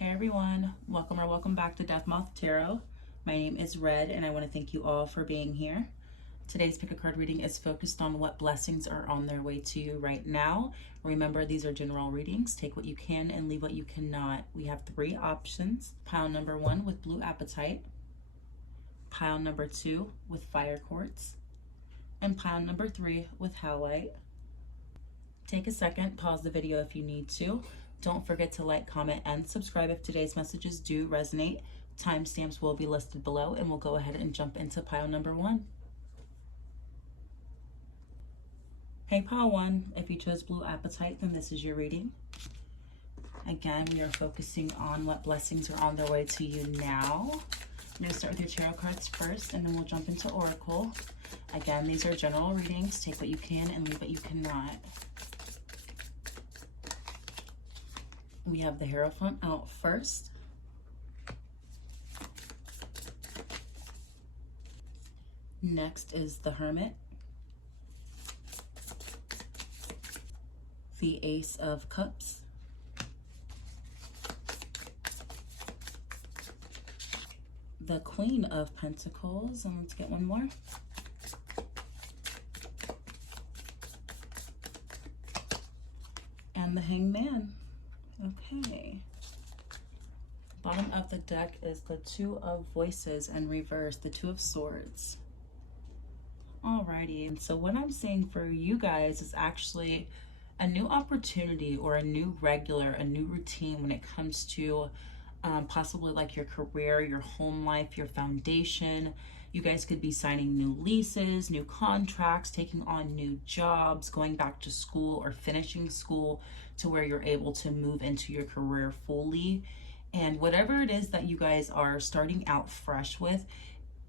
Hey everyone, welcome back to BookDeathMothTarot. My name is Red and I want to thank you all for being here. Today's pick a card reading is focused on what blessings are on their way to you right now. Remember, these are general readings. Take what you can and leave what you cannot. We have three options. Pile number 1 with blue apatite, pile number 2 with fire quartz, and pile number 3 with howlite. Take a second, pause the video if you need to. Don't forget to like, comment, and subscribe if today's messages do resonate. Timestamps will be listed below, and we'll go ahead and jump into pile number 1. Hey, pile 1, if you chose blue apatite, then this is your reading. Again, we are focusing on what blessings are on their way to you now. I'm going to start with your tarot cards first, and then we'll jump into Oracle. Again, these are general readings. Take what you can and leave what you cannot. We have the Hierophant out first. Next is the Hermit. The Ace of Cups. The Queen of Pentacles. And let's get one more. And the Hangman. Okay. Bottom of the deck is the Two of Voices in reverse, the Two of Swords. Alrighty, and so what I'm seeing for you guys is actually a new opportunity or a new regular, a new routine when it comes to possibly like your career, your home life, your foundation. You guys could be signing new leases, new contracts, taking on new jobs, going back to school or finishing school to where you're able to move into your career fully. And whatever it is that you guys are starting out fresh with,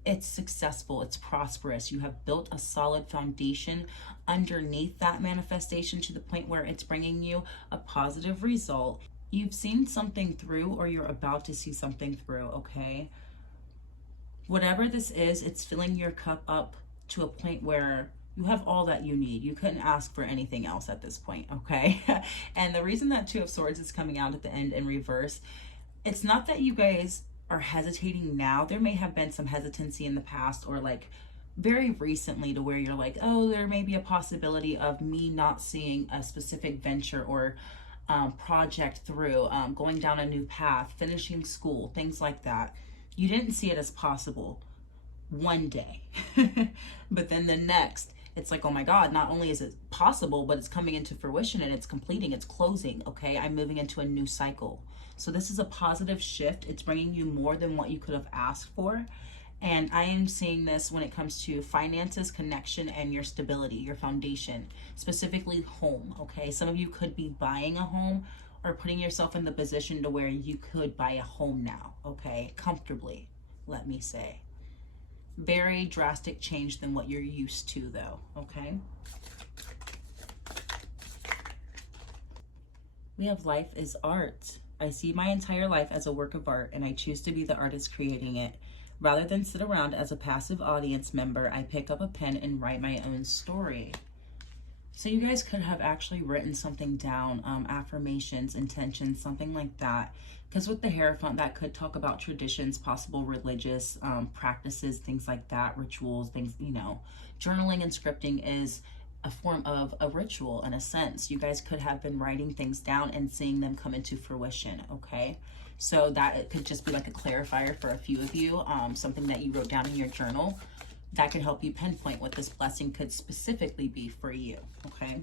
it's successful, it's prosperous. You have built a solid foundation underneath that manifestation to the point where it's bringing you a positive result. You've seen something through, or you're about to see something through, okay? Whatever this is, it's filling your cup up to a point where you have all that you need. You couldn't ask for anything else at this point, okay? And the reason that Two of Swords is coming out at the end in reverse, it's not that you guys are hesitating now. There may have been some hesitancy in the past or like very recently to where you're like, oh, there may be a possibility of me not seeing a specific venture or project through, going down a new path, finishing school, things like that. You didn't see it as possible one day, but then the next, it's like, oh my God, not only is it possible, but it's coming into fruition and it's completing, it's closing, okay? I'm moving into a new cycle. So this is a positive shift. It's bringing you more than what you could have asked for. And I am seeing this when it comes to finances, connection, and your stability, your foundation, specifically home, okay? Some of you could be buying a home or putting yourself in the position to where you could buy a home now, okay? Comfortably, let me say. Very drastic change than what you're used to though, okay? We have life is art. I see my entire life as a work of art and I choose to be the artist creating it. Rather than sit around as a passive audience member, I pick up a pen and write my own story. So you guys could have actually written something down, affirmations, intentions, something like that. Because with the Hierophant, that could talk about traditions, possible religious practices, things like that, rituals, things, you know. Journaling and scripting is a form of a ritual in a sense. You guys could have been writing things down and seeing them come into fruition, okay? So that it could just be like a clarifier for a few of you, something that you wrote down in your journal that could help you pinpoint what this blessing could specifically be for you, okay?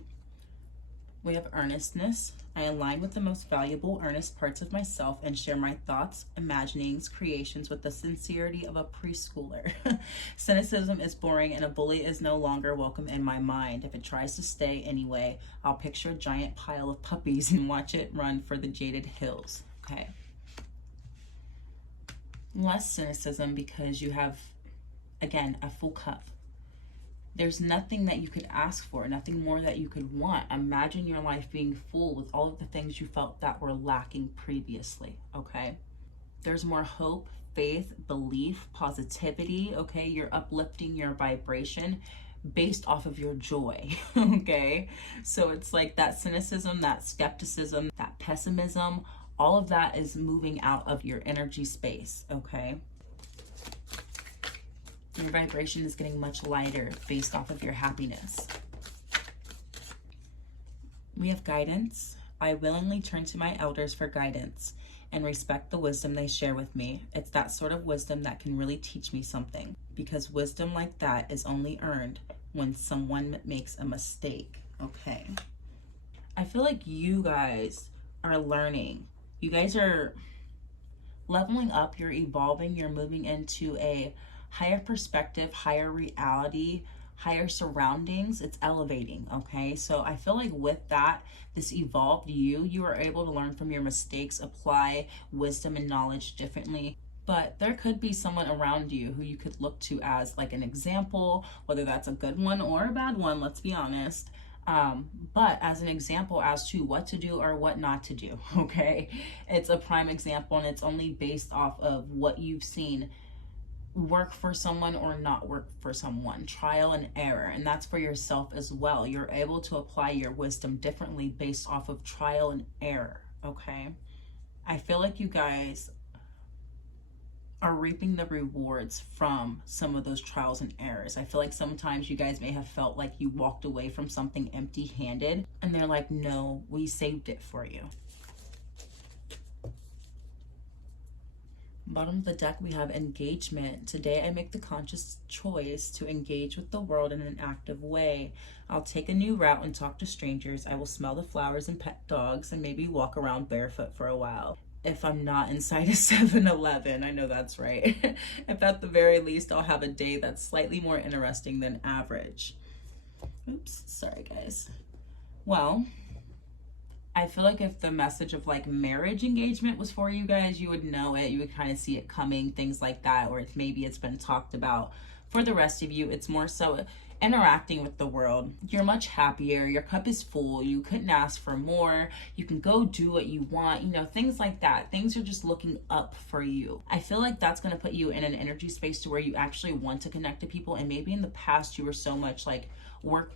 We have earnestness. I align with the most valuable, earnest parts of myself and share my thoughts, imaginings, creations with the sincerity of a preschooler. Cynicism is boring and a bully is no longer welcome in my mind. If it tries to stay anyway, I'll picture a giant pile of puppies and watch it run for the jaded hills, okay? Less cynicism because you have, again, a full cup. There's nothing that you could ask for, nothing more that you could want. Imagine your life being full with all of the things you felt that were lacking previously, okay? There's more hope, faith, belief, positivity, okay? You're uplifting your vibration based off of your joy, okay? So it's like that cynicism, that skepticism, that pessimism, all of that is moving out of your energy space, okay? Your vibration is getting much lighter based off of your happiness. We have guidance. I willingly turn to my elders for guidance and respect the wisdom they share with me. It's that sort of wisdom that can really teach me something, because wisdom like that is only earned when someone makes a mistake, okay? I feel like you guys are learning. You guys are leveling up, you're evolving, you're moving into a higher perspective, higher reality, higher surroundings. It's elevating, okay? So I feel like with that, this evolved you are able to learn from your mistakes, apply wisdom and knowledge differently. But there could be someone around you who you could look to as like an example, whether that's a good one or a bad one, let's be honest. But as an example as to what to do or what not to do, okay? It's a prime example, and it's only based off of what you've seen work for someone or not work for someone, trial and error. And that's for yourself as well. You're able to apply your wisdom differently based off of trial and error, okay? I feel like you guys are reaping the rewards from some of those trials and errors. I feel like sometimes you guys may have felt like you walked away from something empty-handed, and they're like, no, we saved it for you. Bottom of the deck, we have engagement. Today, I make the conscious choice to engage with the world in an active way. I'll take a new route and talk to strangers. I will smell the flowers and pet dogs, and maybe walk around barefoot for a while. If I'm not inside a 7-Eleven, I know that's right. If at the very least, I'll have a day that's slightly more interesting than average. Oops, sorry guys. Well, I feel like if the message of like marriage engagement was for you guys, you would know it. You would kind of see it coming, things like that. Or if maybe it's been talked about. For the rest of you, it's more so interacting with the world. You're much happier. Your cup is full. You couldn't ask for more. You can go do what you want, you know, things like that. Things are just looking up for you. I feel like that's going to put you in an energy space to where you actually want to connect to people. And maybe in the past you were so much like work,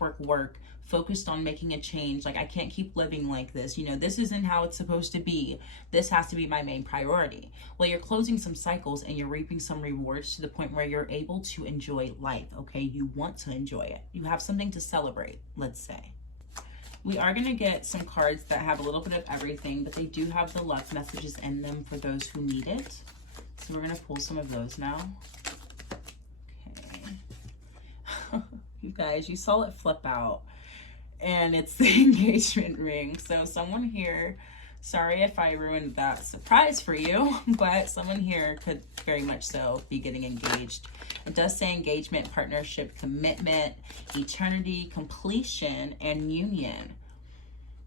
focused on making a change. Like, I can't keep living like this. You know, this isn't how it's supposed to be. This has to be my main priority. Well, you're closing some cycles and you're reaping some rewards to the point where you're able to enjoy life, okay? You want to enjoy it. You have something to celebrate, let's say. We are going to get some cards that have a little bit of everything, but they do have the luck messages in them for those who need it. So we're going to pull some of those now. Okay. You guys, you saw it flip out. And it's the engagement ring. So someone here, sorry if I ruined that surprise for you, but someone here could very much so be getting engaged. It does say engagement, partnership, commitment, eternity, completion, and union.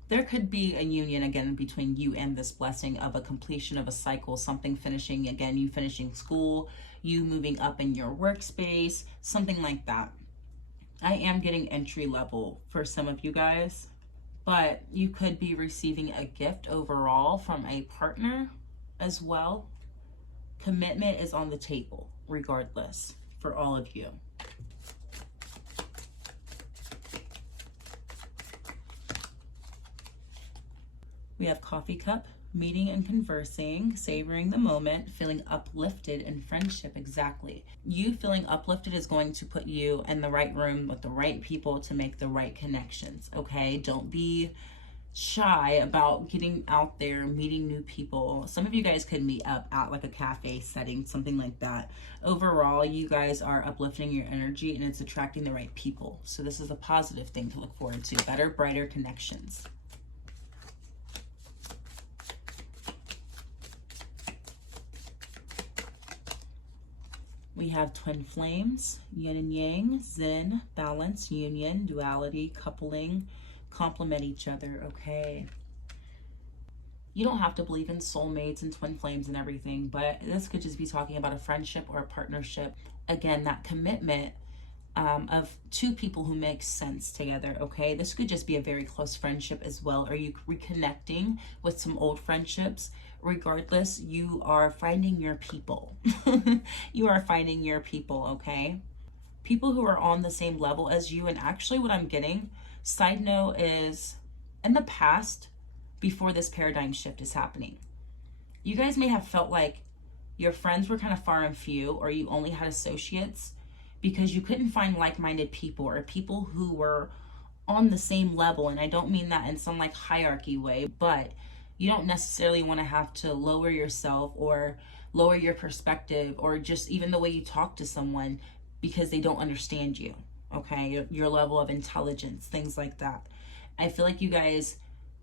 There could be a union again between you and this blessing of a completion of a cycle, something finishing, again, you finishing school, you moving up in your workspace, something like that. I am getting entry level for some of you guys, but you could be receiving a gift overall from a partner as well. Commitment is on the table regardless for all of you. We have coffee cup, meeting and conversing, savoring the moment, feeling uplifted in friendship. Exactly. You feeling uplifted is going to put you in the right room with the right people to make the right connections, okay? Don't be shy about getting out there, meeting new people. Some of you guys could meet up at like a cafe setting, something like that. Overall, you guys are uplifting your energy and it's attracting the right people. So this is a positive thing to look forward to. Better, brighter connections. We have twin flames, yin and yang, zen, balance, union, duality, coupling, complement each other, okay? You don't have to believe in soulmates and twin flames and everything, but this could just be talking about a friendship or a partnership. Again, that commitment of two people who make sense together, okay? This could just be a very close friendship as well. Are you reconnecting with some old friendships? Regardless, you are finding your people. You are finding your people, okay? People who are on the same level as you. And actually what I'm getting, side note, is in the past, before this paradigm shift is happening, You guys may have felt like your friends were kind of far and few, or you only had associates because you couldn't find like-minded people or people who were on the same level. And I don't mean that in some like hierarchy way, but you don't necessarily want to have to lower yourself or lower your perspective or just even the way you talk to someone because they don't understand you, okay? Your level of intelligence, things like that. I feel like you guys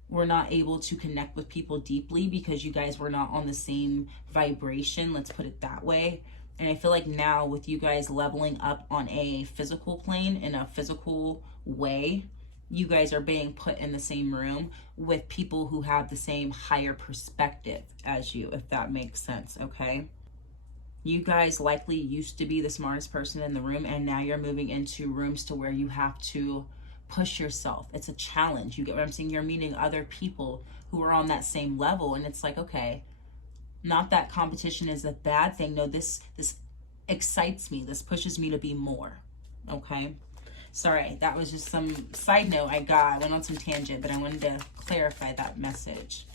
were not able to connect with people deeply because you guys were not on the same vibration, let's put it that way. And I feel like now with you guys leveling up on a physical plane in a physical way, you guys are being put in the same room with people who have the same higher perspective as you, if that makes sense, okay? You guys likely used to be the smartest person in the room, and now you're moving into rooms to where you have to push yourself. It's a challenge. You get what I'm saying? You're meeting other people who are on that same level, and it's like, okay, not that competition is a bad thing. No, this excites me. This pushes me to be more, okay? Sorry, that was just some side note I got. I went on some tangent, but I wanted to clarify that message.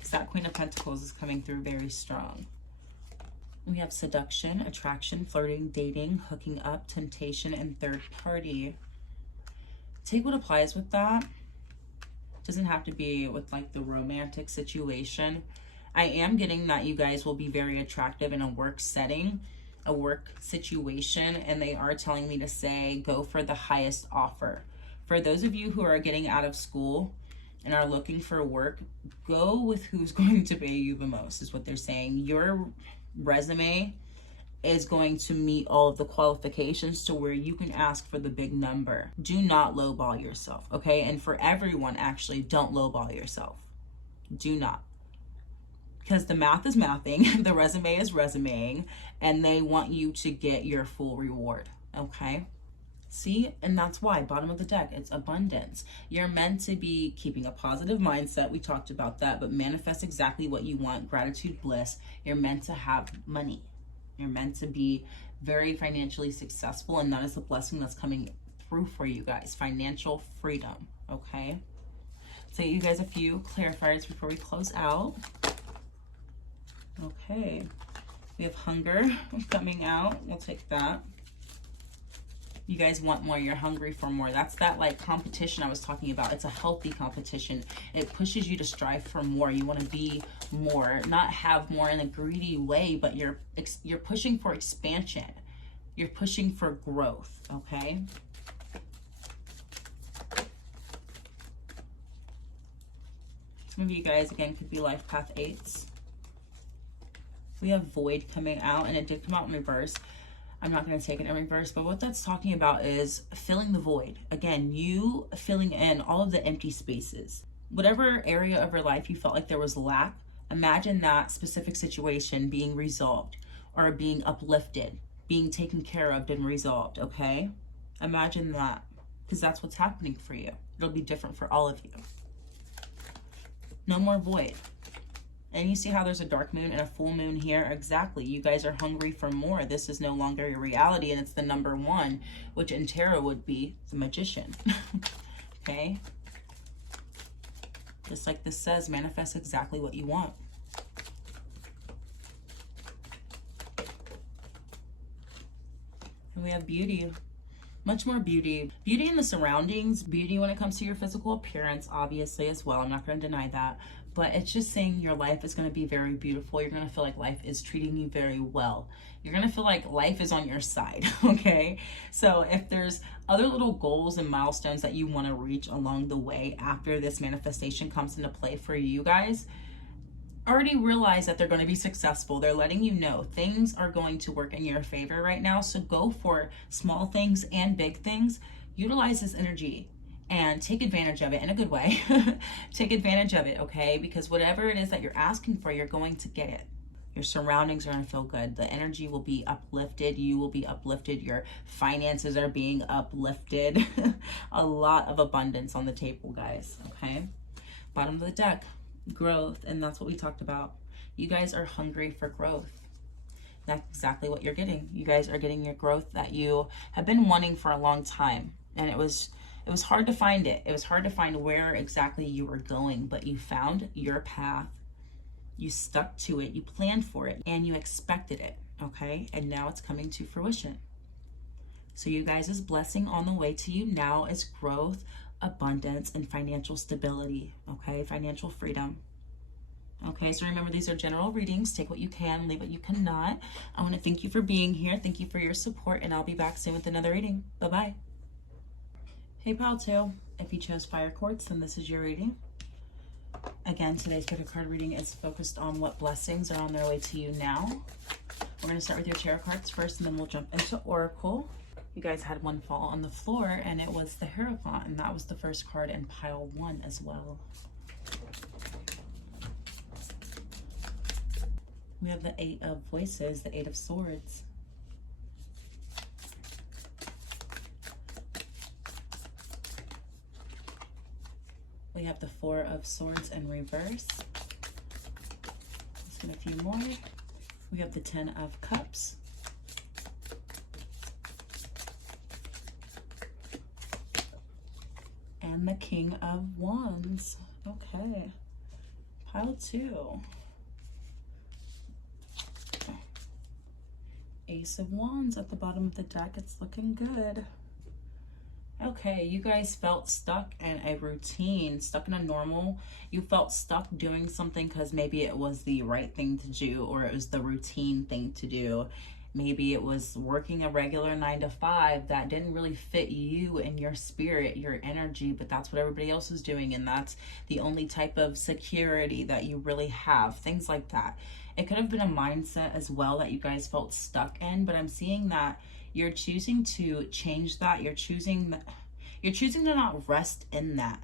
So that Queen of Pentacles is coming through very strong. We have seduction, attraction, flirting, dating, hooking up, temptation, and third party. Take what applies with that. Doesn't have to be with like the romantic situation. I am getting that you guys will be very attractive in a work setting, a work situation, and they are telling me to say go for the highest offer. For those of you who are getting out of school and are looking for work, go with who's going to pay you the most, is what they're saying. Your resume is going to meet all of the qualifications to where you can ask for the big number. Do not lowball yourself, okay? And for everyone, actually, don't lowball yourself. Do not. Because the math is mathing, the resume is resumeing, and they want you to get your full reward, okay? See, and that's why, bottom of the deck, it's abundance. You're meant to be keeping a positive mindset. We talked about that, but manifest exactly what you want. Gratitude, bliss. You're meant to have money. You're meant to be very financially successful, and that is the blessing that's coming through for you guys. Financial freedom, okay? So you guys a few clarifiers before we close out. Okay, we have hunger coming out. We'll take that. You guys want more. You're hungry for more. That's that like competition I was talking about. It's a healthy competition. It pushes you to strive for more. You want to be more, not have more in a greedy way, but you're pushing for expansion. You're pushing for growth, okay? Some of you guys, again, could be life path 8s. We have void coming out, and it did come out in reverse. I'm not going to take it in reverse, but what that's talking about is filling the void. Again, you filling in all of the empty spaces. Whatever area of your life you felt like there was lack, imagine that specific situation being resolved or being uplifted, being taken care of and resolved, okay? Imagine that, because that's what's happening for you. It'll be different for all of you. No more void. And you see how there's a dark moon and a full moon here? Exactly. You guys are hungry for more. This is no longer your reality, and it's the number 1, which in tarot would be the Magician. Okay? Just like this says, manifest exactly what you want. And we have beauty. Much more beauty. Beauty in the surroundings. Beauty when it comes to your physical appearance, obviously, as well. I'm not going to deny that. But it's just saying your life is going to be very beautiful. You're going to feel like life is treating you very well. You're going to feel like life is on your side, okay? So if there's other little goals and milestones that you want to reach along the way after this manifestation comes into play for you guys, already realize that they're going to be successful. They're letting you know things are going to work in your favor right now. So go for small things and big things. Utilize this energy and take advantage of it in a good way. Take advantage of it, okay? Because whatever it is that you're asking for, you're going to get it. Your surroundings are going to feel good. The energy will be uplifted. You will be uplifted. Your finances are being uplifted. A lot of abundance on the table, guys, okay? Bottom of the deck, growth, and that's what we talked about. You guys are hungry for growth. That's exactly what you're getting. You guys are getting your growth that you have been wanting for a long time. And it was hard to find it. It was hard to find where exactly you were going, but you found your path. You stuck to it, you planned for it, and you expected it, okay? And now it's coming to fruition. So you guys' blessing on the way to you now is growth, abundance, and financial stability, okay? Financial freedom. Okay, so remember, these are general readings. Take what you can, leave what you cannot. I want to thank you for being here. Thank you for your support, and I'll be back soon with another reading. Bye-bye. Hey, pile 2. If you chose fire quartz, then this is your reading. Again, today's tarot card reading is focused on what blessings are on their way to you now. We're going to start with your tarot cards first, and then we'll jump into Oracle. You guys had one fall on the floor, and it was the Hierophant, and that was the first card in pile 1 as well. We have the 8 of Voices, the 8 of Swords. We have the 4 of Swords in reverse. Let's get a few more. We have the 10 of Cups. And the King of Wands. Okay. Pile 2. Ace of Wands at the bottom of the deck. It's looking good. Okay, you guys felt stuck in a routine, stuck in a normal. You felt stuck doing something because maybe it was the right thing to do, or it was the routine thing to do. Maybe it was working a regular 9 to 5 that didn't really fit you and your spirit, your energy, but that's what everybody else is doing, and that's the only type of security that you really have. Things like that. It could have been a mindset as well that you guys felt stuck in, but I'm seeing that you're choosing to change that. You're choosing to not rest in that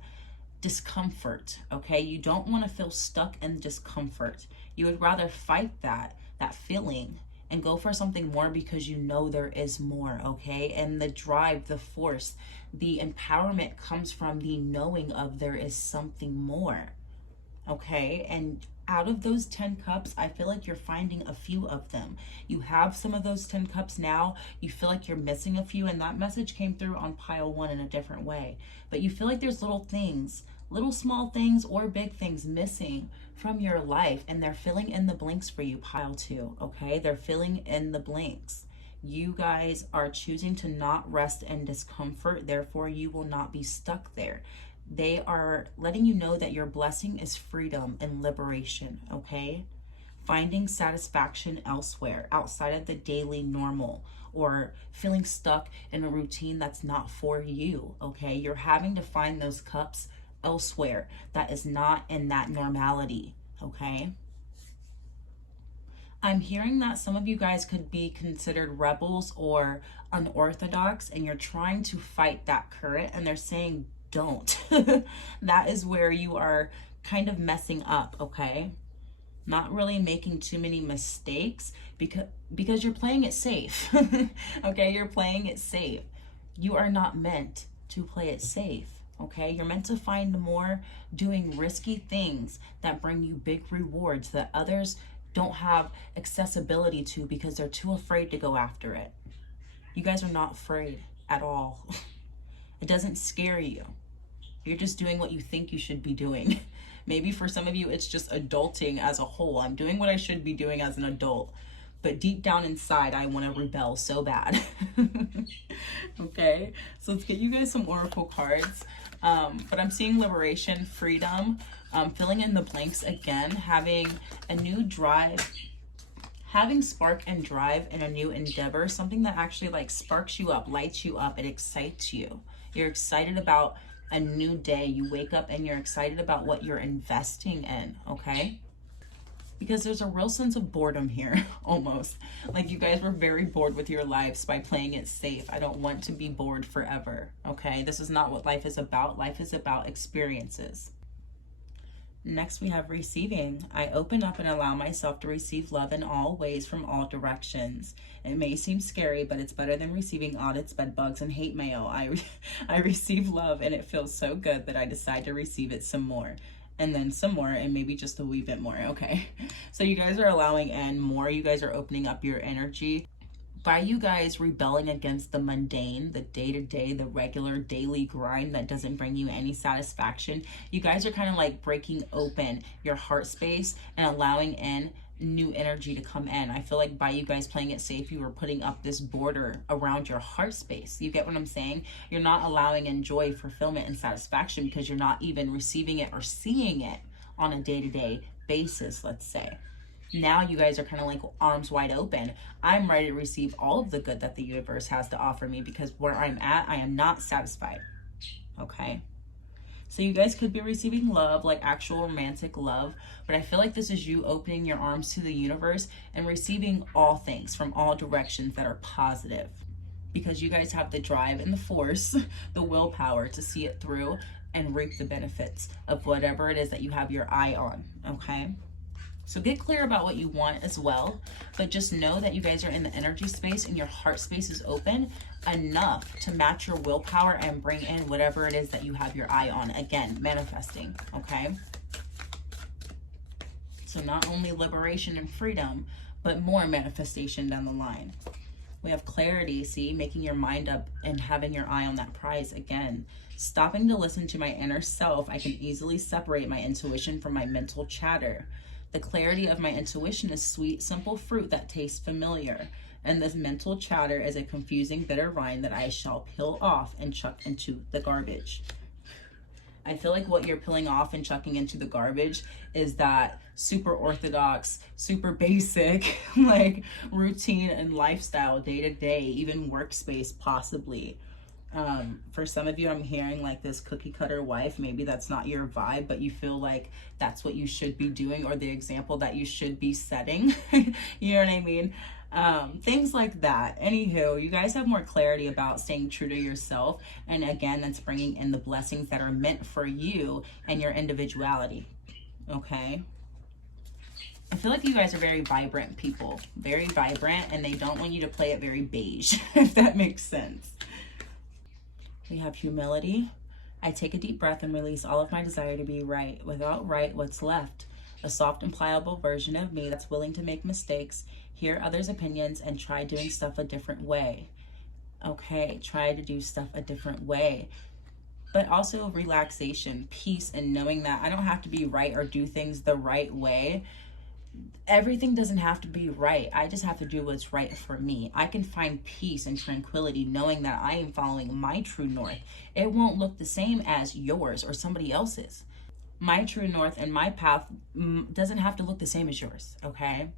discomfort, okay? You don't want to feel stuck in discomfort. You would rather fight that feeling and go for something more because you know there is more, okay? And the drive, the force, the empowerment comes from the knowing of there is something more, okay? And out of those 10 cups, I feel like you're finding a few of them. You have some of those 10 cups now. You feel like you're missing a few, and that message came through on pile 1 in a different way. But you feel like there's little things, little small things or big things missing from your life, and they're filling in the blanks for you, pile 2, okay? They're filling in the blanks. You guys are choosing to not rest in discomfort, therefore you will not be stuck there. They are letting you know that your blessing is freedom and liberation, okay? Finding satisfaction elsewhere, outside of the daily normal, or feeling stuck in a routine that's not for you, okay? You're having to find those cups elsewhere that is not in that normality, okay? I'm hearing that some of you guys could be considered rebels or unorthodox, and you're trying to fight that current, and they're saying, don't. That is where you are kind of messing up, okay? Not really making too many mistakes because you're playing it safe. Okay, you're playing it safe. You are not meant to play it safe, okay? You're meant to find more, doing risky things that bring you big rewards that others don't have accessibility to because they're too afraid to go after it. You guys are not afraid at all. It doesn't scare you. You're just doing what you think you should be doing. Maybe for some of you, it's just adulting as a whole. I'm doing what I should be doing as an adult, but deep down inside, I want to rebel so bad. Okay, so let's get you guys some oracle cards. But I'm seeing liberation, freedom, filling in the blanks again, having a new drive, having spark and drive in a new endeavor, something that actually like sparks you up, lights you up, it excites you. You're excited about a new day. You wake up and you're excited about what you're investing in, okay? Because there's a real sense of boredom here, almost. Like you guys were very bored with your lives by playing it safe. I don't want to be bored forever, okay? This is not what life is about. Life is about experiences. Next, we have receiving. I open up and allow myself to receive love in all ways from all directions. It may seem scary, but it's better than receiving audits, bed bugs, and hate mail. I receive love, and it feels so good that I decide to receive it some more. And then some more, and maybe just a wee bit more, okay? So you guys are allowing in more. You guys are opening up your energy. by you guys rebelling against the mundane, the day-to-day, the regular daily grind that doesn't bring you any satisfaction, you guys are kind of like breaking open your heart space and allowing in new energy to come in. I feel like by you guys playing it safe, you were putting up this border around your heart space. You get what I'm saying? You're not allowing in joy, fulfillment, and satisfaction because you're not even receiving it or seeing it on a day-to-day basis, let's say. Now you guys are kind of like arms wide open. I'm ready to receive all of the good that the universe has to offer me because where I'm at, I am not satisfied. Okay? So you guys could be receiving love, like actual romantic love, but I feel like this is you opening your arms to the universe and receiving all things from all directions that are positive, because you guys have the drive and the force, the willpower to see it through and reap the benefits of whatever it is that you have your eye on. Okay? So get clear about what you want as well, but just know that you guys are in the energy space and your heart space is open enough to match your willpower and bring in whatever it is that you have your eye on. Again, manifesting, okay? So not only liberation and freedom, but more manifestation down the line. We have clarity, see, making your mind up and having your eye on that prize again. Stopping to listen to my inner self, I can easily separate my intuition from my mental chatter. The clarity of my intuition is sweet, simple fruit that tastes familiar. And this mental chatter is a confusing, bitter rind that I shall peel off and chuck into the garbage. I feel like what you're peeling off and chucking into the garbage is that super orthodox, super basic, like routine and lifestyle, day to day, even workspace possibly. For some of you, I'm hearing like this cookie cutter wife. Maybe that's not your vibe, but you feel like that's what you should be doing or the example that you should be setting. You know what I mean? Things like that. Anywho, you guys have more clarity about staying true to yourself. And again, that's bringing in the blessings that are meant for you and your individuality. Okay? I feel like you guys are very vibrant people. Very vibrant, and they don't want you to play it very beige, if that makes sense. We have humility. I take a deep breath and release all of my desire to be right. Without right, what's left? A soft and pliable version of me that's willing to make mistakes, hear others' opinions, and try doing stuff a different way. Okay, try to do stuff a different way. But also relaxation, peace, and knowing that I don't have to be right or do things the right way. Everything doesn't have to be right. I just have to do what's right for me. I can find peace and tranquility knowing that I am following my true north. It won't look the same as yours or somebody else's. My true north and my path doesn't have to look the same as yours, okay?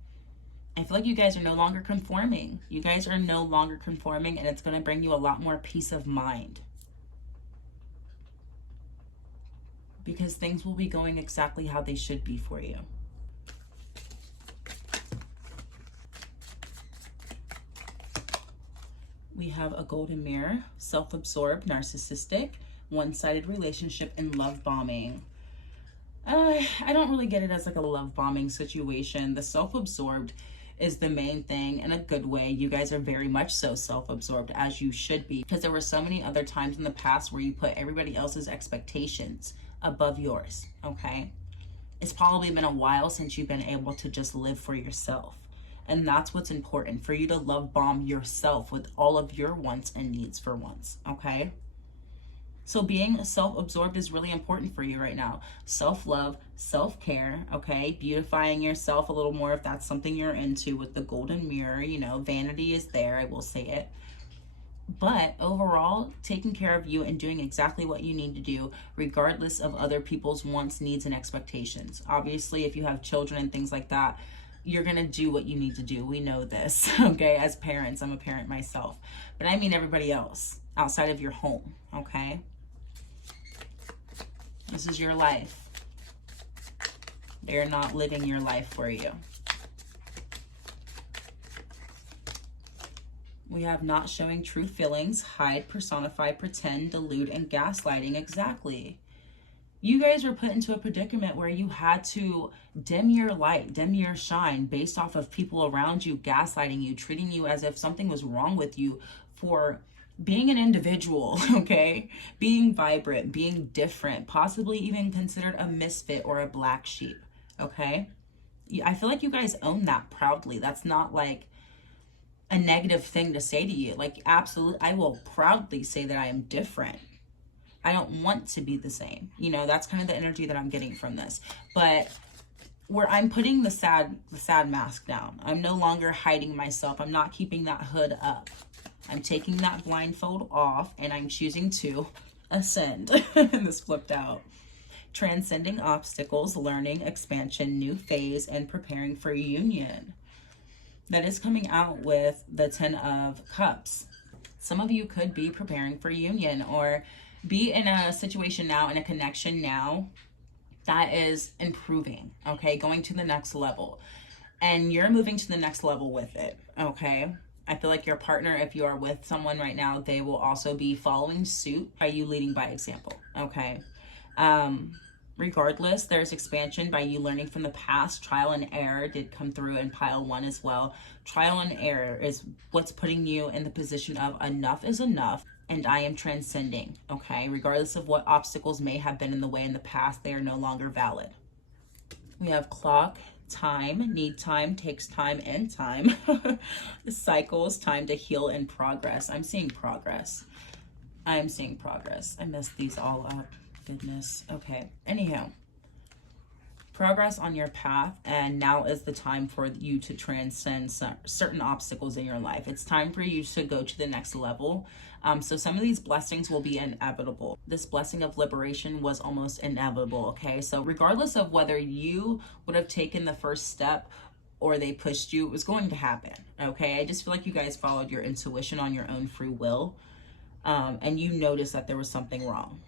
I feel like you guys are no longer conforming. You guys are no longer conforming, and it's going to bring you a lot more peace of mind. Because things will be going exactly how they should be for you. We have a golden mirror, self-absorbed, narcissistic, one-sided relationship, and love bombing. I don't really get it as like a love bombing situation. The self-absorbed is the main thing in a good way. You guys are very much so self-absorbed, as you should be, because there were so many other times in the past where you put everybody else's expectations above yours, okay? It's probably been a while since you've been able to just live for yourself. And that's what's important, for you to love bomb yourself with all of your wants and needs for once, okay? So being self-absorbed is really important for you right now. Self-love, self-care, okay? Beautifying yourself a little more if that's something you're into with the golden mirror. You know, vanity is there, I will say it. But overall, taking care of you and doing exactly what you need to do, regardless of other people's wants, needs, and expectations. Obviously, if you have children and things like that, you're gonna do what you need to do. We know this, okay? As parents, I'm a parent myself. But I mean everybody else outside of your home, okay? This is your life. They're not living your life for you. We have not showing true feelings, hide, personify, pretend, delude, and gaslighting. Exactly. You guys were put into a predicament where you had to dim your light, dim your shine based off of people around you gaslighting you, treating you as if something was wrong with you for being an individual, okay? Being vibrant, being different, possibly even considered a misfit or a black sheep, okay? I feel like you guys own that proudly. That's not like a negative thing to say to you. Like, absolutely, I will proudly say that I am different. I don't want to be the same. You know, that's kind of the energy that I'm getting from this. But where I'm putting the sad mask down. I'm no longer hiding myself. I'm not keeping that hood up. I'm taking that blindfold off, and I'm choosing to ascend. And this flipped out. Transcending obstacles, learning, expansion, new phase, and preparing for union. That is coming out with the 10 of Cups. Some of you could be preparing for union, or be in a situation now, in a connection now, that is improving, okay? Going to the next level. And you're moving to the next level with it, okay? I feel like your partner, if you are with someone right now, they will also be following suit by you leading by example, okay? Regardless, there's expansion by you learning from the past. Trial and error did come through in pile 1 as well. Trial and error is what's putting you in the position of enough is enough, and I am transcending, okay? Regardless of what obstacles may have been in the way in the past, they are no longer valid. We have clock, time, need time, takes time, and time. Cycles, time to heal, and progress. I'm seeing progress. I'm seeing progress. I messed these all up. Goodness. Okay. Anyhow, progress on your path, and now is the time for you to transcend certain obstacles in your life. It's time for you to go to the next level. So some of these blessings will be inevitable. This blessing of liberation was almost inevitable, okay? So regardless of whether you would have taken the first step or they pushed you, it was going to happen, okay? I just feel like you guys followed your intuition on your own free will, and you noticed that there was something wrong.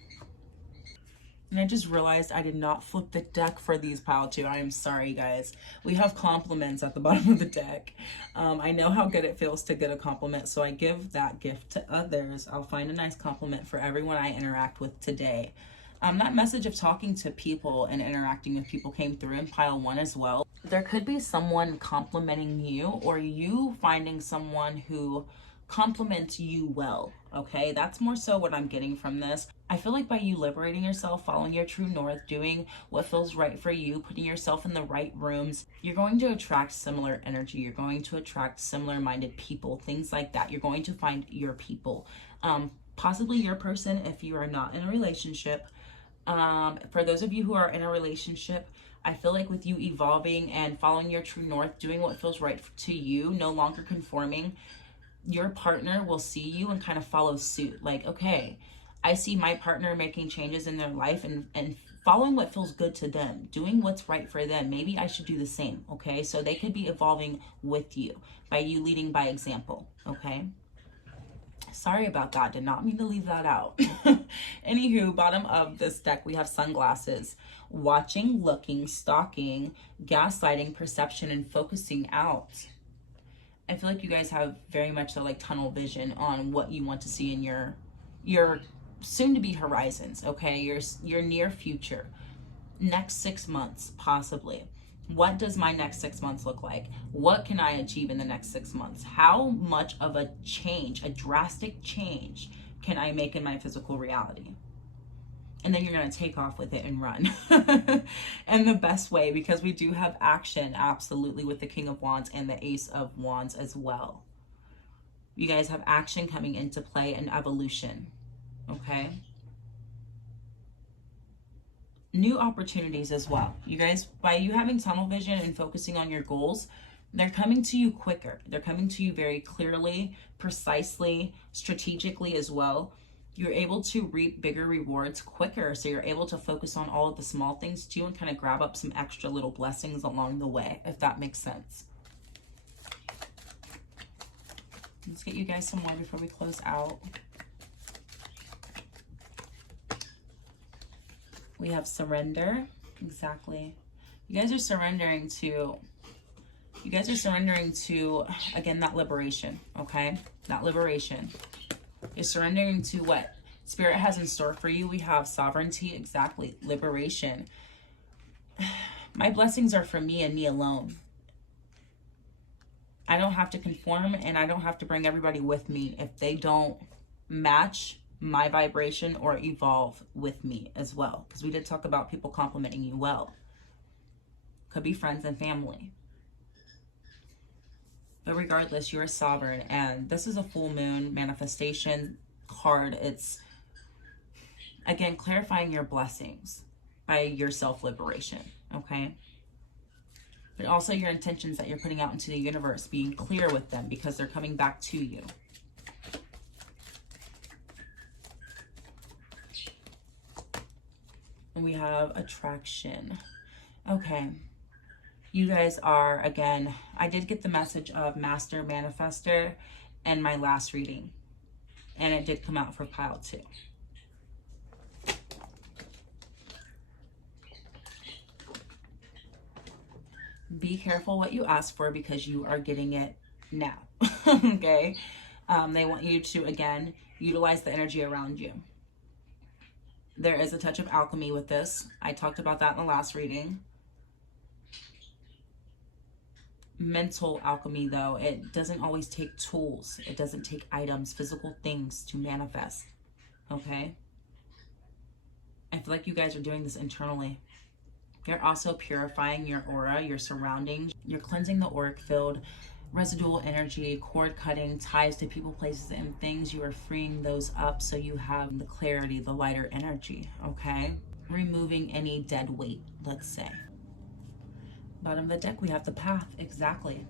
And I just realized I did not flip the deck for these pile 2. I am sorry, guys. We have compliments at the bottom of the deck. I know how good it feels to get a compliment, so I give that gift to others. I'll find a nice compliment for everyone I interact with today. That message of talking to people and interacting with people came through in pile 1 as well. There could be someone complimenting you, or you finding someone who compliments you well, okay? That's more so what I'm getting from this. I feel like by you liberating yourself, following your true north, doing what feels right for you, putting yourself in the right rooms, you're going to attract similar energy. You're going to attract similar minded people, things like that. You're going to find your people, possibly your person if you are not in a relationship. For those of you who are in a relationship, I feel like with you evolving and following your true north, doing what feels right to you, no longer conforming, your partner will see you and kind of follow suit. Like, okay, I see my partner making changes in their life and following what feels good to them, doing what's right for them. Maybe I should do the same, okay? So they could be evolving with you by you leading by example, okay? Sorry about that. Did not mean to leave that out. Anywho, bottom of this deck, we have sunglasses. Watching, looking, stalking, gaslighting, perception, and focusing out. I feel like you guys have very much so like tunnel vision on what you want to see in your soon to be horizons, okay? Your near future, next 6 months, possibly. What does my next 6 months look like? What can I achieve in the next 6 months? How much of a change, a drastic change, can I make in my physical reality? And then you're going to take off with it and run. And the best way, because we do have action, absolutely, with the King of Wands and the Ace of Wands as well. You guys have action coming into play and evolution, okay? New opportunities as well. You guys, by you having tunnel vision and focusing on your goals, they're coming to you quicker. They're coming to you very clearly, precisely, strategically as well. You're able to reap bigger rewards quicker, so you're able to focus on all of the small things too and kind of grab up some extra little blessings along the way, if that makes sense. Let's get you guys some more before we close out. We have surrender. Exactly. You guys are surrendering to, again, that liberation, okay? That liberation. You're surrendering to what Spirit has in store for you. We have sovereignty, exactly, liberation. My blessings are for me and me alone. I don't have to conform, and I don't have to bring everybody with me if they don't match my vibration or evolve with me as well. Because we did talk about people complimenting you well. Could be friends and family. But regardless, you're a sovereign, and this is a full moon manifestation card. It's, again, clarifying your blessings by your self-liberation, okay? But also your intentions that you're putting out into the universe, being clear with them because they're coming back to you. And we have attraction. Okay. You guys are, again, I did get the message of Master Manifester in my last reading. And it did come out for pile 2. Be careful what you ask for because you are getting it now. Okay? They want you to, again, utilize the energy around you. There is a touch of alchemy with this. I talked about that in the last reading. Mental alchemy, though, it doesn't always take tools. It doesn't take items, physical things to manifest. Okay? I feel like you guys are doing this internally. You're also purifying your aura, your surroundings. You're cleansing the auric field, residual energy, cord cutting, ties to people, places, and things. You are freeing those up so you have the clarity, the lighter energy, okay? Removing any dead weight, let's say. Bottom of the deck, we have the path. Exactly.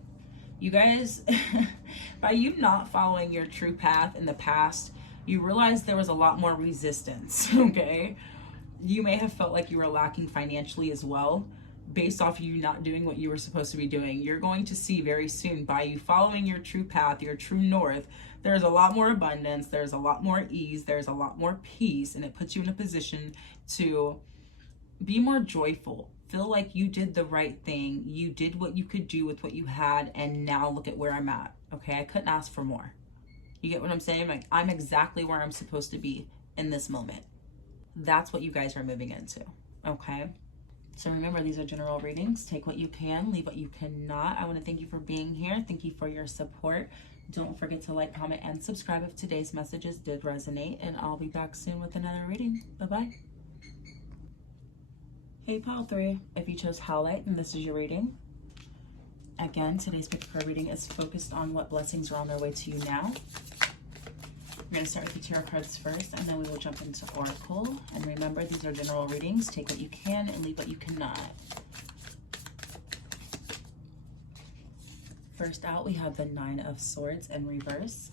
You guys, by you not following your true path in the past, you realize there was a lot more resistance, okay? You may have felt like you were lacking financially as well, based off you not doing what you were supposed to be doing. You're going to see very soon, by you following your true path, your true north, there's a lot more abundance, there's a lot more ease, there's a lot more peace, and it puts you in a position to be more joyful. Feel like you did the right thing. You did what you could do with what you had, and now look at where I'm at. Okay, I couldn't ask for more. You get what I'm saying? Like, I'm exactly where I'm supposed to be in this moment. That's what you guys are moving into, okay? So remember, these are general readings. Take what you can, leave what you cannot. I want to thank you for being here. Thank you for your support. Don't forget to like, comment, and subscribe if today's messages did resonate, and I'll be back soon with another reading. Bye-bye. Hey, pile 3. If you chose Howlite, then this is your reading. Again, today's pick card reading is focused on what blessings are on their way to you now. We're going to start with the tarot cards first, and then we will jump into Oracle. And remember, these are general readings. Take what you can and leave what you cannot. First out, we have the 9 of Swords in reverse.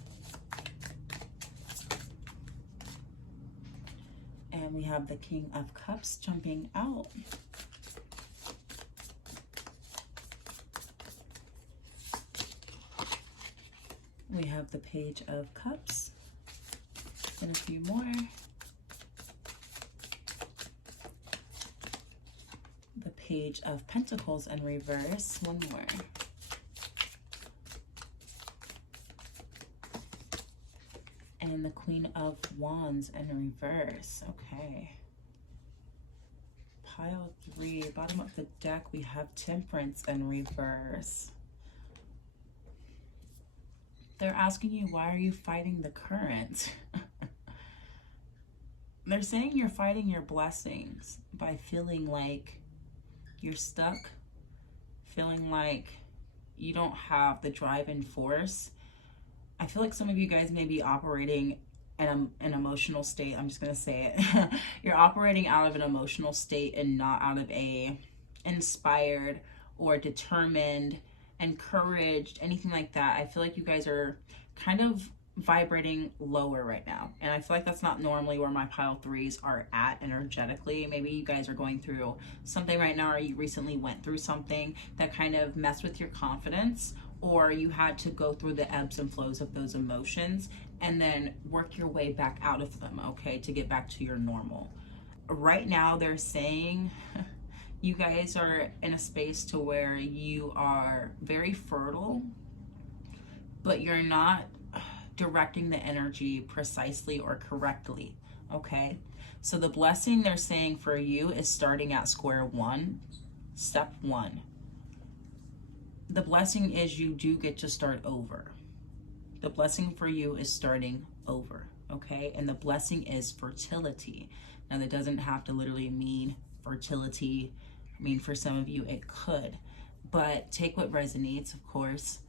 And we have the King of Cups jumping out. We have the Page of Cups. And a few more. The Page of Pentacles in reverse. One more. And the Queen of Wands in reverse. Okay. Pile 3. Bottom of the deck, we have Temperance in reverse. They're asking you, why are you fighting the current? They're saying you're fighting your blessings by feeling like you're stuck, feeling like you don't have the drive and force. I feel like some of you guys may be operating in an emotional state. I'm just going to say it. You're operating out of an emotional state and not out of a inspired or determined, encouraged, anything like that. I feel like you guys are kind of vibrating lower right now, and I feel like that's not normally where my pile 3s are at energetically. Maybe you guys are going through something right now, or you recently went through something that kind of messed with your confidence, or you had to go through the ebbs and flows of those emotions and then work your way back out of them, okay, to get back to your normal. Right now, they're saying you guys are in a space to where you are very fertile, but you're not directing the energy precisely or correctly, okay? So the blessing they're saying for you is starting at square one, step 1. The blessing is you do get to start over. The blessing for you is starting over, okay? And the blessing is fertility. Now, that doesn't have to literally mean fertility. I mean, for some of you, it could. But take what resonates, of course.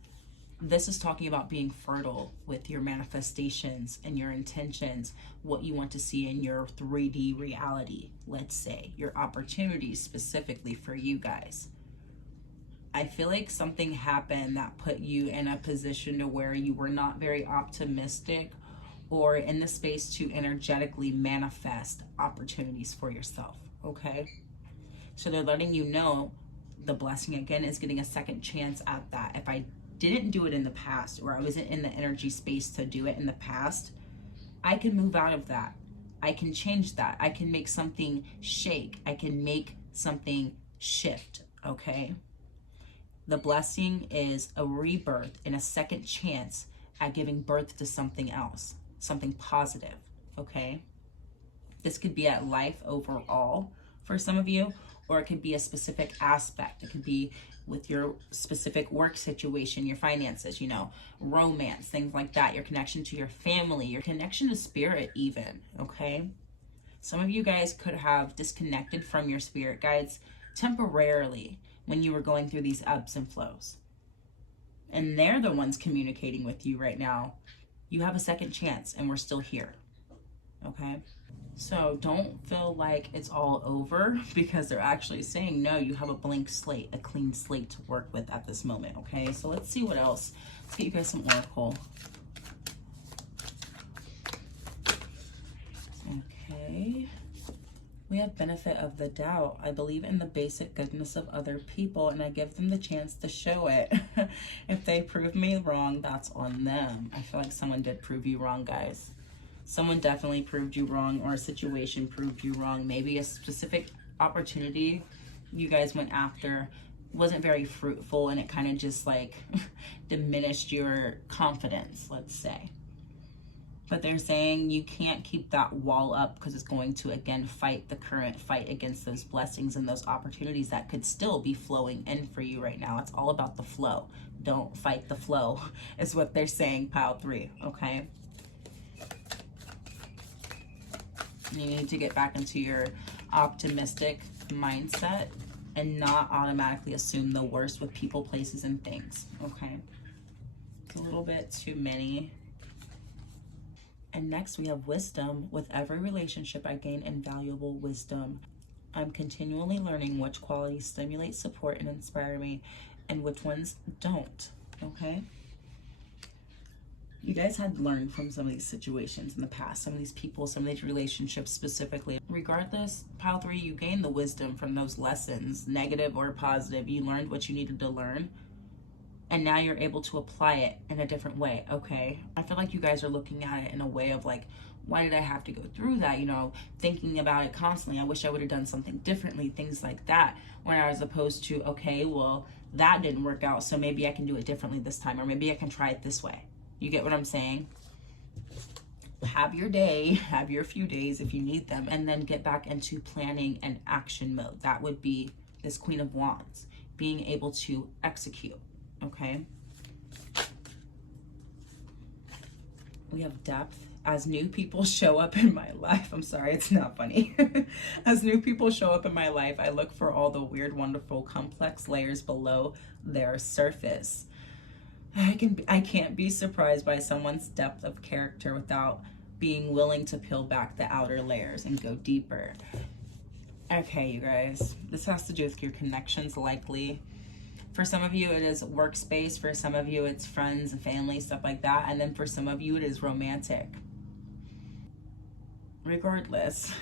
This is talking about being fertile with your manifestations and your intentions, what you want to see in your 3D reality, let's say, your opportunities specifically for you guys. I feel like something happened that put you in a position to where you were not very optimistic or in the space to energetically manifest opportunities for yourself, okay? So they're letting you know the blessing again is getting a second chance at that. If I didn't do it in the past, or I wasn't in the energy space to do it in the past, I can move out of that. I can change that. I can make something shake. I can make something shift, okay? The blessing is a rebirth and a second chance at giving birth to something else, something positive, okay? This could be at life overall for some of you, or it could be a specific aspect. It could be with your specific work situation, your finances, you know, romance, things like that, your connection to your family, your connection to spirit even, okay? Some of you guys could have disconnected from your spirit guides temporarily when you were going through these ebbs and flows. And they're the ones communicating with you right now. You have a second chance and we're still here, okay? So don't feel like it's all over, because they're actually saying, no, you have a blank slate, a clean slate to work with at this moment, okay? So let's see what else. Let's get you guys some oracle. Okay. We have benefit of the doubt. I believe in the basic goodness of other people, and I give them the chance to show it. If they prove me wrong, that's on them. I feel like someone did prove you wrong, guys. Someone definitely proved you wrong, or a situation proved you wrong. Maybe a specific opportunity you guys went after wasn't very fruitful, and it kind of just like diminished your confidence, let's say. But they're saying you can't keep that wall up, because it's going to again fight the current fight against those blessings and those opportunities that could still be flowing in for you right now. It's all about the flow. Don't fight the flow is what they're saying, pile 3, okay? You need to get back into your optimistic mindset and not automatically assume the worst with people, places, and things, okay? It's a little bit too many. And next we have wisdom. With every relationship, I gain invaluable wisdom. I'm continually learning which qualities stimulate, support, and inspire me, and which ones don't, okay? You guys had learned from some of these situations in the past, some of these people, some of these relationships specifically. Regardless, pile 3, you gained the wisdom from those lessons, negative or positive. You learned what you needed to learn, and now you're able to apply it in a different way, okay? I feel like you guys are looking at it in a way of like, why did I have to go through that? You know, thinking about it constantly. I wish I would have done something differently, things like that. Whereas opposed to, okay, well, that didn't work out, so maybe I can do it differently this time, or maybe I can try it this way. You get what I'm saying? Have your day, have your few days if you need them, and then get back into planning and action mode. That would be this Queen of Wands, being able to execute, okay? We have depth. As new people show up in my life, I'm sorry, it's not funny. As new people show up in my life, I look for all the weird, wonderful, complex layers below their surface. I can't be surprised by someone's depth of character without being willing to peel back the outer layers and go deeper. Okay, you guys, this has to do with your connections likely. For some of you, it is workspace. For some of you, it's friends and family, stuff like that. And then for some of you, it is romantic. Regardless,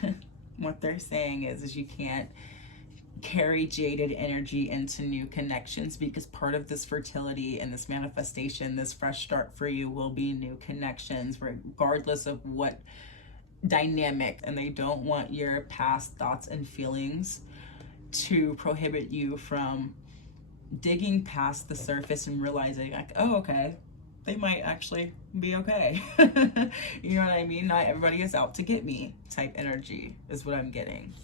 what they're saying is you can't carry jaded energy into new connections, because part of this fertility and this manifestation, this fresh start for you, will be new connections regardless of what dynamic. And they don't want your past thoughts and feelings to prohibit you from digging past the surface and realizing like, oh, okay, they might actually be okay. You know what I mean? Not everybody is out to get me type energy is what I'm getting.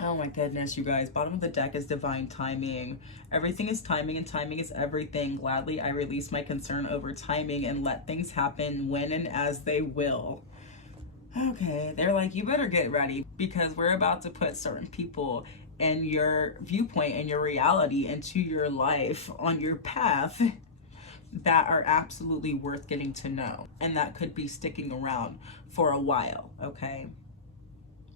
Oh my goodness, you guys. Bottom of the deck is divine timing. Everything is timing, and timing is everything. Gladly, I release my concern over timing and let things happen when and as they will. Okay, they're like, you better get ready, because we're about to put certain people and your viewpoint and your reality into your life on your path that are absolutely worth getting to know, and that could be sticking around for a while, okay?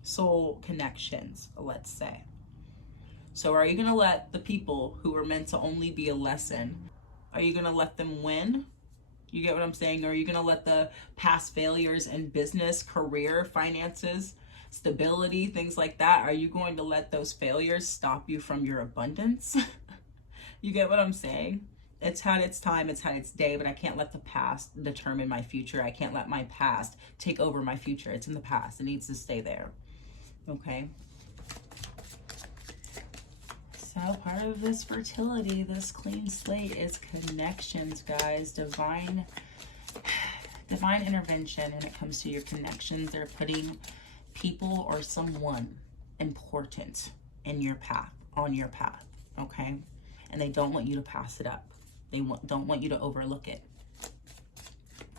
Soul connections, let's say. So are you going to let the people who are meant to only be a lesson, are you going to let them win? You get what I'm saying? Or are you going to let the past failures in business, career, finances, stability, things like that, are you going to let those failures stop you from your abundance? You get what I'm saying? It's had its time, it's had its day, but I can't let the past determine my future. I can't let my past take over my future. It's in the past. It needs to stay there. Okay? So part of this fertility, this clean slate, is connections, guys. Divine intervention when it comes to your connections. They're putting people or someone important in your path, on your path, okay? And they don't want you to pass it up. They don't want you to overlook it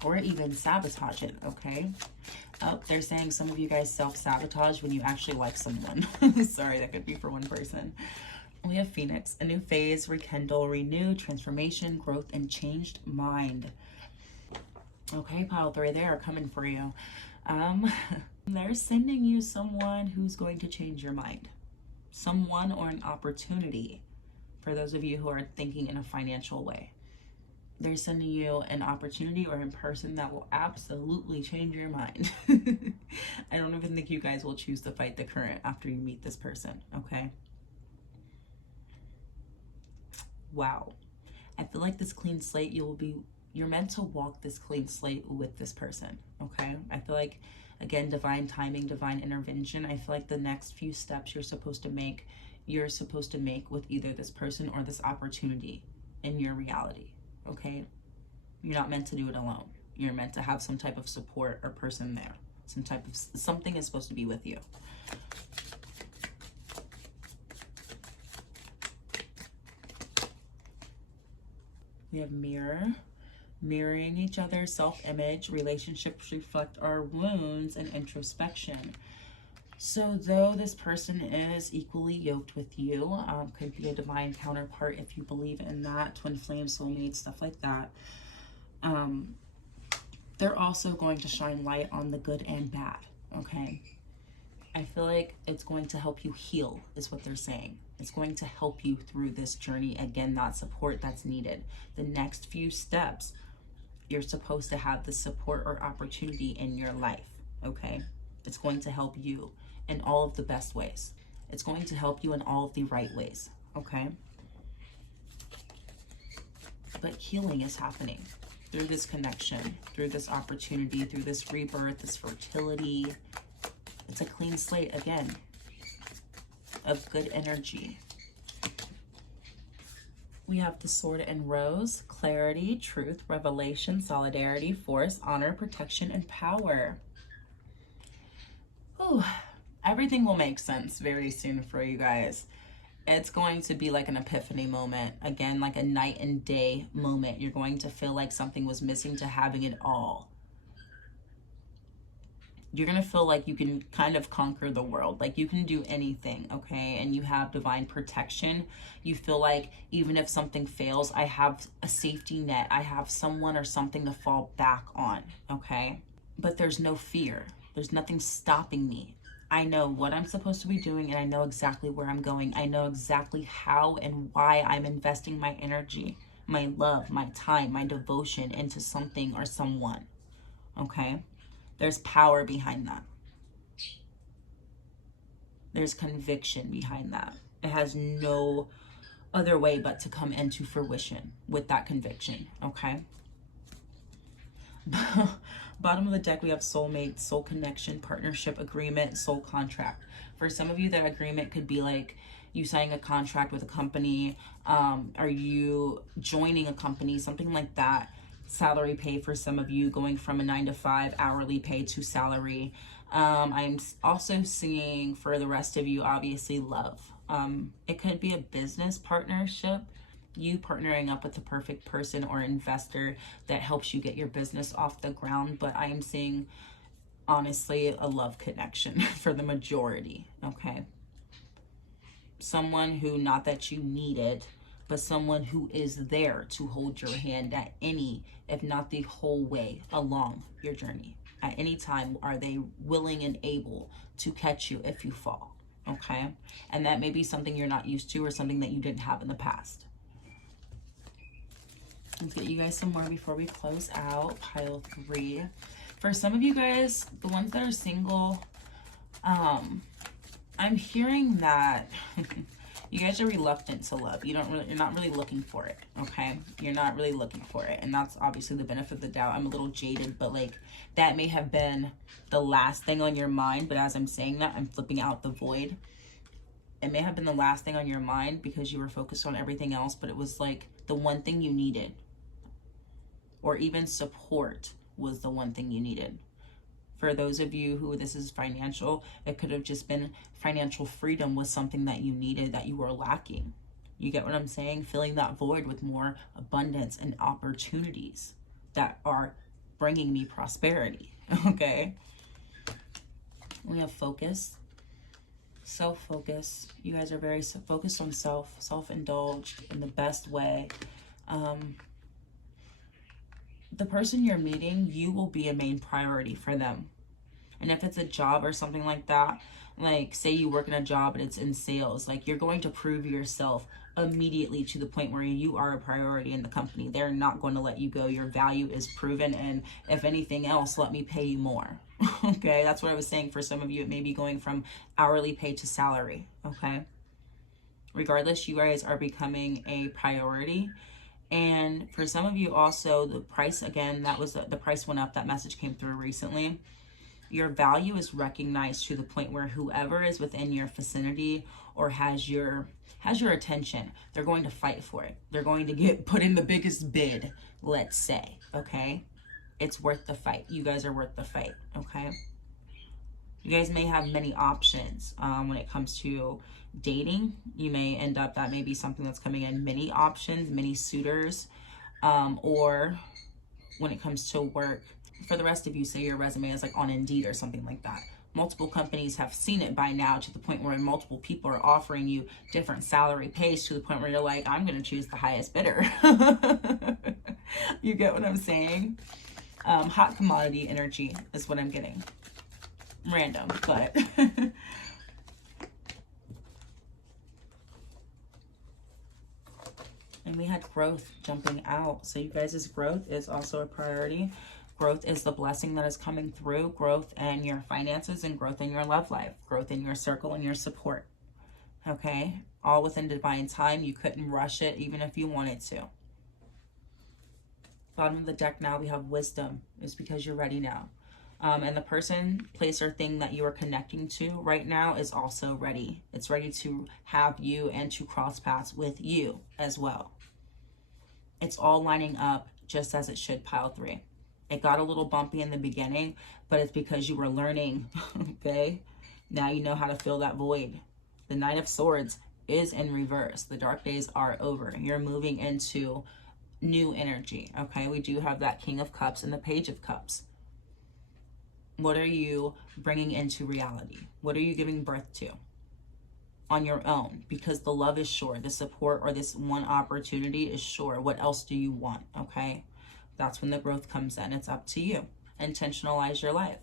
or even sabotage it, okay? Oh, they're saying some of you guys self-sabotage when you actually like someone. Sorry, that could be for one person. We have Phoenix, a new phase, rekindle, renew, transformation, growth, and changed mind. Okay, pile 3, they are coming for you. They're sending you someone who's going to change your mind. Someone or an opportunity. For those of you who are thinking in a financial way, they're sending you an opportunity or a person that will absolutely change your mind. I don't even think you guys will choose to fight the current after you meet this person, okay? Wow. I feel like this clean slate, you're meant to walk this clean slate with this person, okay? I feel like, again, divine timing, divine intervention. I feel like the next few steps you're supposed to make with either this person or this opportunity in your reality, okay? You're not meant to do it alone. You're meant to have some type of support or person there. Something is supposed to be with you. We have mirror. Mirroring each other, self-image, relationships reflect our wounds, and introspection. So though this person is equally yoked with you, could be a divine counterpart if you believe in that, twin flame, soulmate, stuff like that, they're also going to shine light on the good and bad, okay? I feel like it's going to help you heal, is what they're saying. It's going to help you through this journey. Again, that support that's needed. The next few steps, you're supposed to have the support or opportunity in your life, okay? It's going to help you in all of the best ways. It's going to help you in all of the right ways, okay? But healing is happening through this connection, through this opportunity, through this rebirth, this fertility. It's a clean slate, again, of good energy. We have the Sword and Rose, clarity, truth, revelation, solidarity, force, honor, protection, and power. Ooh, everything will make sense very soon for you guys. It's going to be like an epiphany moment. Again, like a night and day moment. You're going to feel like something was missing to having it all. You're going to feel like you can kind of conquer the world. Like you can do anything, okay? And you have divine protection. You feel like even if something fails, I have a safety net. I have someone or something to fall back on, okay? But there's no fear. There's nothing stopping me. I know what I'm supposed to be doing, and I know exactly where I'm going. I know exactly how and why I'm investing my energy, my love, my time, my devotion into something or someone, okay? There's power behind that. There's conviction behind that. It has no other way but to come into fruition with that conviction, okay? Bottom of the deck, we have soulmate, soul connection, partnership, agreement, soul contract. For some of you, that agreement could be like you signing a contract with a company, are you joining a company, something like that. Salary pay for some of you, going from a 9-to-5 hourly pay to salary. I'm also seeing for the rest of you, obviously, love. It could be a business partnership, you partnering up with the perfect person or investor that helps you get your business off the ground. But I'm seeing, honestly, a love connection for the majority, okay? someone who, not that you need it, but someone who is there to hold your hand at any, if not the whole way along your journey. At any time are they willing and able to catch you if you fall, okay? And that may be something you're not used to or something that you didn't have in the past. Let's get you guys some more before we close out. Pile 3. For some of you guys, the ones that are single, I'm hearing that you guys are reluctant to love. You're not really looking for it, okay? You're not really looking for it. And that's obviously the benefit of the doubt. I'm a little jaded, but like that may have been the last thing on your mind. But as I'm saying that, I'm flipping out the void. It may have been the last thing on your mind because you were focused on everything else, but it was like the one thing you needed. Or even support was the one thing you needed. For those of you who this is financial, it could have just been financial freedom was something that you needed, that you were lacking. You get what I'm saying? Filling that void with more abundance and opportunities that are bringing me prosperity, okay? We have focus, self-focus. You guys are very focused on self-indulged in the best way. The person you're meeting, you will be a main priority for them. And if it's a job or something like that, like say you work in a job and it's in sales, like you're going to prove yourself immediately to the point where you are a priority in the company. They're not going to let you go. Your value is proven. And if anything else, let me pay you more. Okay, that's what I was saying. For some of you, it may be going from hourly pay to salary. Okay, regardless, you guys are becoming a priority. And for some of you also, the price, again, that was the price went up. That message came through recently. Your value is recognized to the point where whoever is within your vicinity or has your attention, they're going to fight for it. They're going to put in the biggest bid, let's say, okay? It's worth the fight. You guys are worth the fight, okay? You guys may have many options when it comes to dating. You may end up, that may be something that's coming in, many options, many suitors, or when it comes to work. For the rest of you, say your resume is like on Indeed or something like that. Multiple companies have seen it by now to the point where multiple people are offering you different salary pays to the point where you're like, I'm going to choose the highest bidder. You get what I'm saying? Hot commodity energy is what I'm getting. Random, but and we had growth jumping out. So you guys' growth is also a priority. Growth is the blessing that is coming through. Growth in your finances and growth in your love life. Growth in your circle and your support. Okay? All within divine time. You couldn't rush it even if you wanted to. Bottom of the deck now we have wisdom. It's because you're ready now. And the person, place, or thing that you are connecting to right now is also ready. It's ready to have you and to cross paths with you as well. It's all lining up just as it should, pile 3. It got a little bumpy in the beginning, but it's because you were learning, okay? Now you know how to fill that void. The Knight of Swords is in reverse. The dark days are over. You're moving into new energy, okay? We do have that King of Cups and the Page of Cups. What are you bringing into reality? What are you giving birth to on your own? Because the love is sure. The support or this one opportunity is sure. What else do you want? Okay. That's when the growth comes in. It's up to you. Intentionalize your life.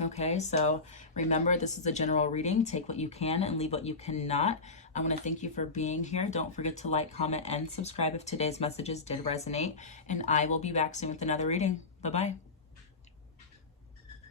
Okay. So remember, this is a general reading. Take what you can and leave what you cannot. I want to thank you for being here. Don't forget to like, comment, and subscribe if today's messages did resonate. And I will be back soon with another reading. Bye-bye.